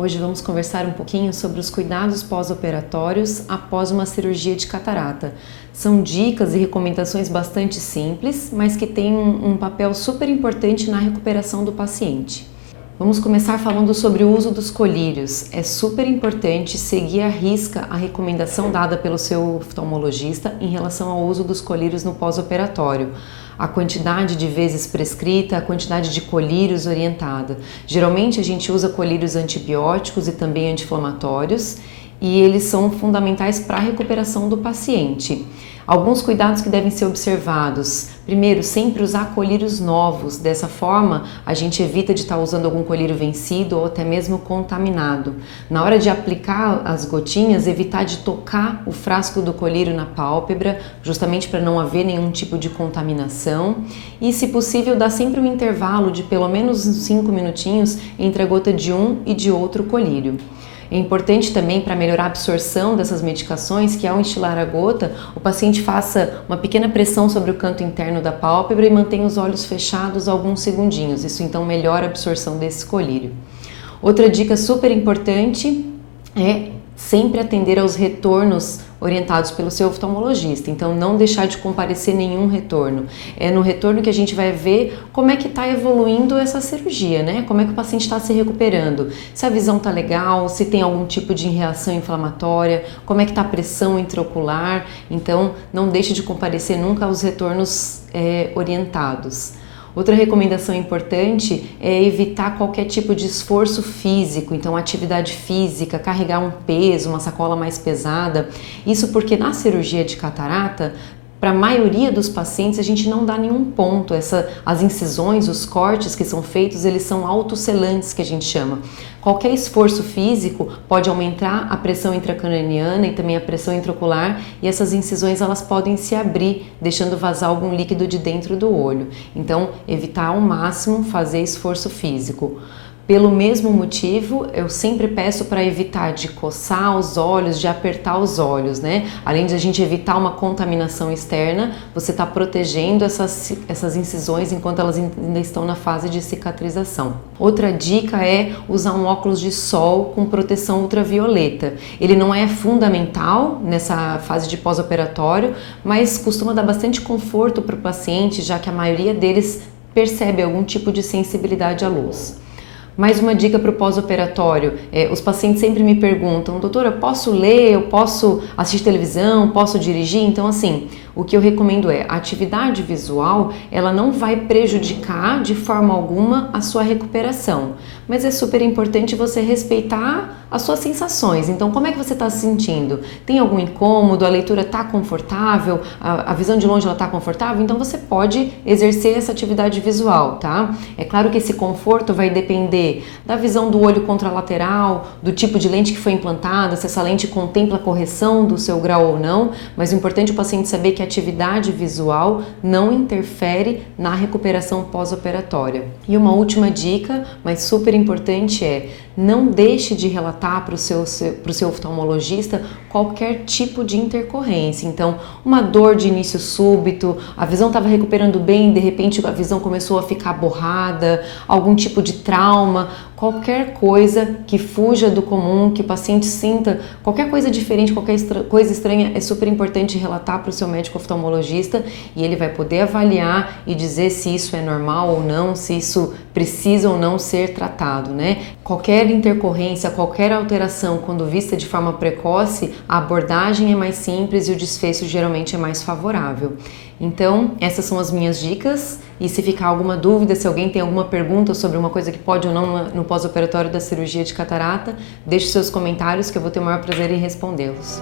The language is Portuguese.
Hoje vamos conversar um pouquinho sobre os cuidados pós-operatórios após uma cirurgia de catarata. São dicas e recomendações bastante simples, mas que têm um papel super importante na recuperação do paciente. Vamos começar falando sobre o uso dos colírios. É super importante seguir à risca a recomendação dada pelo seu oftalmologista em relação ao uso dos colírios no pós-operatório. A quantidade de vezes prescrita, a quantidade de colírios orientada. Geralmente a gente usa colírios antibióticos e também anti-inflamatórios e eles são fundamentais para a recuperação do paciente. Alguns cuidados que devem ser observados. Primeiro, sempre usar colírios novos. Dessa forma, a gente evita de estar usando algum colírio vencido ou até mesmo contaminado. Na hora de aplicar as gotinhas, evitar de tocar o frasco do colírio na pálpebra, justamente para não haver nenhum tipo de contaminação. E, se possível, dar sempre um intervalo de pelo menos 5 minutinhos entre a gota de um e de outro colírio. É importante também, para melhorar a absorção dessas medicações, que ao instilar a gota, o paciente faça uma pequena pressão sobre o canto interno da pálpebra e mantenha os olhos fechados alguns segundinhos. Isso então melhora a absorção desse colírio. Outra dica super importante é sempre atender aos retornos orientados pelo seu oftalmologista, então não deixar de comparecer nenhum retorno. É no retorno que a gente vai ver como é que está evoluindo essa cirurgia, né? Como é que o paciente está se recuperando, se a visão está legal, se tem algum tipo de reação inflamatória, como é que está a pressão intraocular, então não deixe de comparecer nunca aos retornos orientados. Outra recomendação importante é evitar qualquer tipo de esforço físico, então atividade física, carregar um peso, uma sacola mais pesada. Isso porque na cirurgia de catarata, para a maioria dos pacientes, a gente não dá nenhum ponto. As incisões, os cortes que são feitos, eles são autosselantes, que a gente chama. Qualquer esforço físico pode aumentar a pressão intracraniana e também a pressão intraocular, e essas incisões elas podem se abrir, deixando vazar algum líquido de dentro do olho. Então, evitar ao máximo fazer esforço físico. Pelo mesmo motivo, eu sempre peço para evitar de coçar os olhos, de apertar os olhos, né? Além de a gente evitar uma contaminação externa, você está protegendo essas incisões enquanto elas ainda estão na fase de cicatrização. Outra dica é usar um óculos de sol com proteção ultravioleta. Ele não é fundamental nessa fase de pós-operatório, mas costuma dar bastante conforto para o paciente, já que a maioria deles percebe algum tipo de sensibilidade à luz. Mais uma dica para o pós-operatório, os pacientes sempre me perguntam, doutora, eu posso ler, eu posso assistir televisão, posso dirigir? Então assim, o que eu recomendo é, a atividade visual, ela não vai prejudicar de forma alguma a sua recuperação, mas é super importante você respeitar as suas sensações. Então como é que você está se sentindo? Tem algum incômodo? A leitura está confortável? A visão de longe está confortável? Então você pode exercer essa atividade visual, tá? É claro que esse conforto vai depender da visão do olho contralateral, do tipo de lente que foi implantada, se essa lente contempla a correção do seu grau ou não, mas o importante é o paciente saber que a atividade visual não interfere na recuperação pós-operatória. E uma última dica, mas super importante, é não deixe de relatar para o seu oftalmologista qualquer tipo de intercorrência. Então, uma dor de início súbito, a visão estava recuperando bem, de repente a visão começou a ficar borrada, algum tipo de trauma, qualquer coisa que fuja do comum, que o paciente sinta, qualquer coisa diferente, qualquer coisa estranha, é super importante relatar para o seu médico oftalmologista e ele vai poder avaliar e dizer se isso é normal ou não, se isso precisa ou não ser tratado, né? Qualquer intercorrência, qualquer alteração, quando vista de forma precoce, a abordagem é mais simples e o desfecho geralmente é mais favorável. Então, essas são as minhas dicas e se ficar alguma dúvida, se alguém tem alguma pergunta sobre uma coisa que pode ou não no pós-operatório da cirurgia de catarata, deixe seus comentários que eu vou ter o maior prazer em respondê-los.